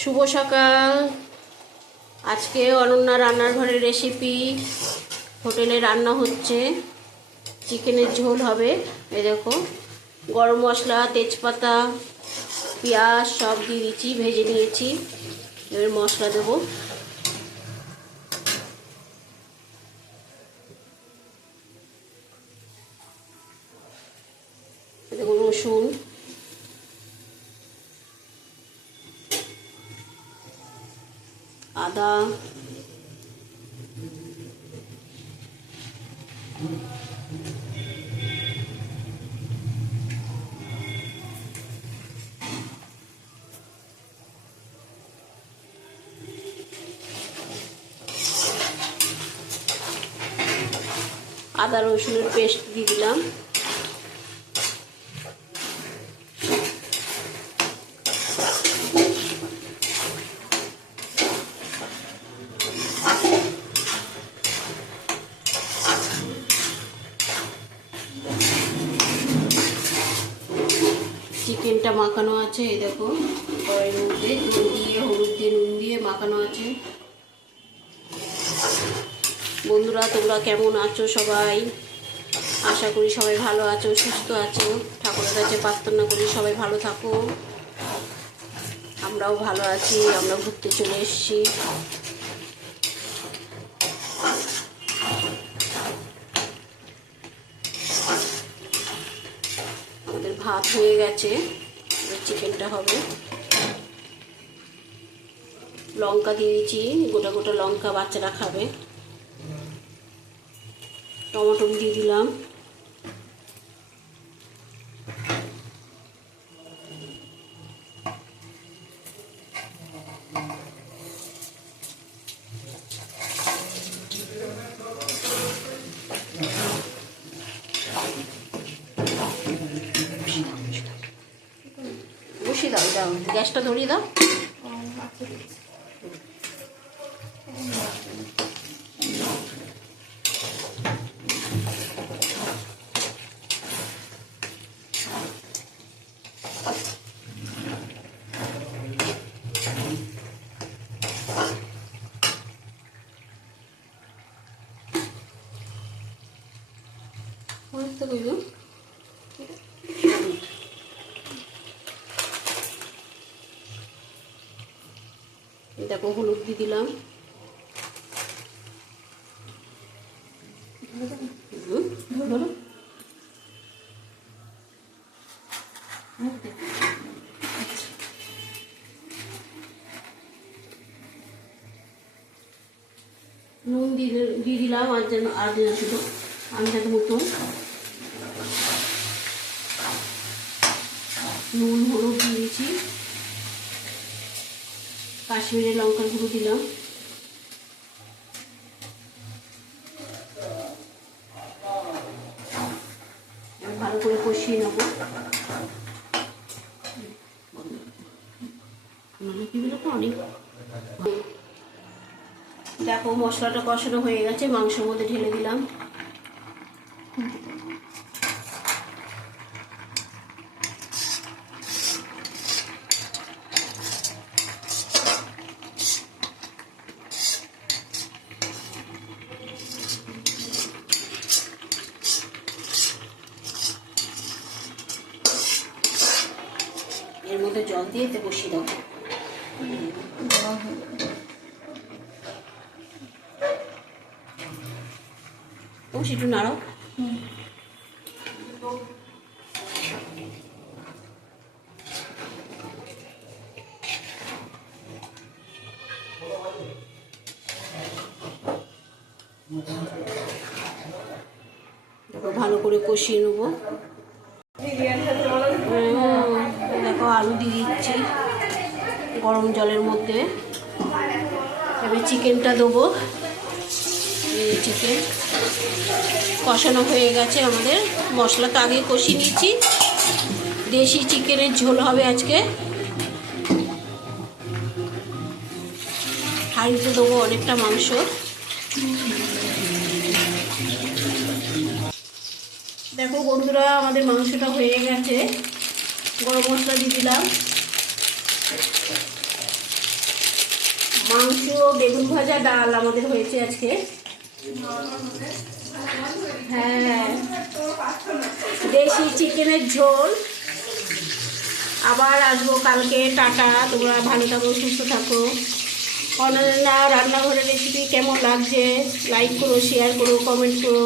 শুভ সকাল। আজকে অনন্যা রান্নার ঘরের রেসিপি। হোটেলে রান্না হচ্ছে, চিকেনের ঝোল হবে। এই দেখো, গরম মশলা, তেজপাতা, পেঁয়াজ সব দিয়ে দিচ্ছি, ভেজে নিয়েছি। এবার মশলা দেবো। দেখো, রসুন, আদা, আদা রসুনের পেস্ট দিয়ে দিলাম। চিকেনটা মাখানো আছে, এই দেখো কড়াইয়ের মধ্যে নুন দিয়ে, হলুদ দিয়ে, নুন দিয়ে মাখানো আছে। বন্ধুরা, তোমরা কেমন আছো সবাই? আশা করি সবাই ভালো আছো, সুস্থ আছো। ঠাকুরের কাছে প্রার্থনা করি সবাই ভালো থাকো। আমরাও ভালো আছি, আমরা ঘুরতে চলে এসেছি। আমাদের ভাত হয়ে গেছে, চিকেনটা হবে। লঙ্কা দিয়ে দিচ্ছি, গোটা গোটা লঙ্কা, বাচ্চারা খাবে। টমেটো দিয়ে দিলাম। বসিয়ে দাও, দাও, গ্যাসটা ধরিয়ে দাও। দেখো, হলুদ দিয়ে দিলাম। নুন দিয়ে দিলাম, আর যেন ছিল আন্দাজ মতন। নুন হলুদ দিয়েছি, কাশ্মীরি লঙ্কার গুঁড়ো দিলাম। ভালো করে কষিয়ে নেব। অনেক দেখো, মশলাটা কষানো হয়ে গেছে, মাংসের মধ্যে ঢেলে দিলাম। এর মধ্যে জল দিয়ে এতে বসিয়ে দেবো। একটু নাড়াও। ভালো করে কষিয়ে নেবো। দেখো, আলু দিয়ে দিচ্ছি গরম জলের মধ্যে। এবার চিকেনটা দেবো। চিকেন কষানো হয়ে গেছে আমাদের। মশলা তো আগে কষিয়ে নিচ্ছি। দেশি চিকেনের ঝোল হবে আজকে। হাঁড়িতে দেবো অনেকটা মাংস। দেখো বন্ধুরা, আমাদের মাংসটা হয়ে গেছে। গরম মশলা দিয়ে দিলাম। মাংস, বেগুন ভাজা, ডাল আমাদের হয়েছে আজকে। হ্যাঁ, দেশি চিকেনের ঝোল। আবার আসবো কালকে। টাটা, তোমরা ভালো থাকো, সুস্থ থাকো। অনন্যা রান্নাঘরের রেসিপি কেমন লাগছে লাইক করো, শেয়ার করো, কমেন্ট করো।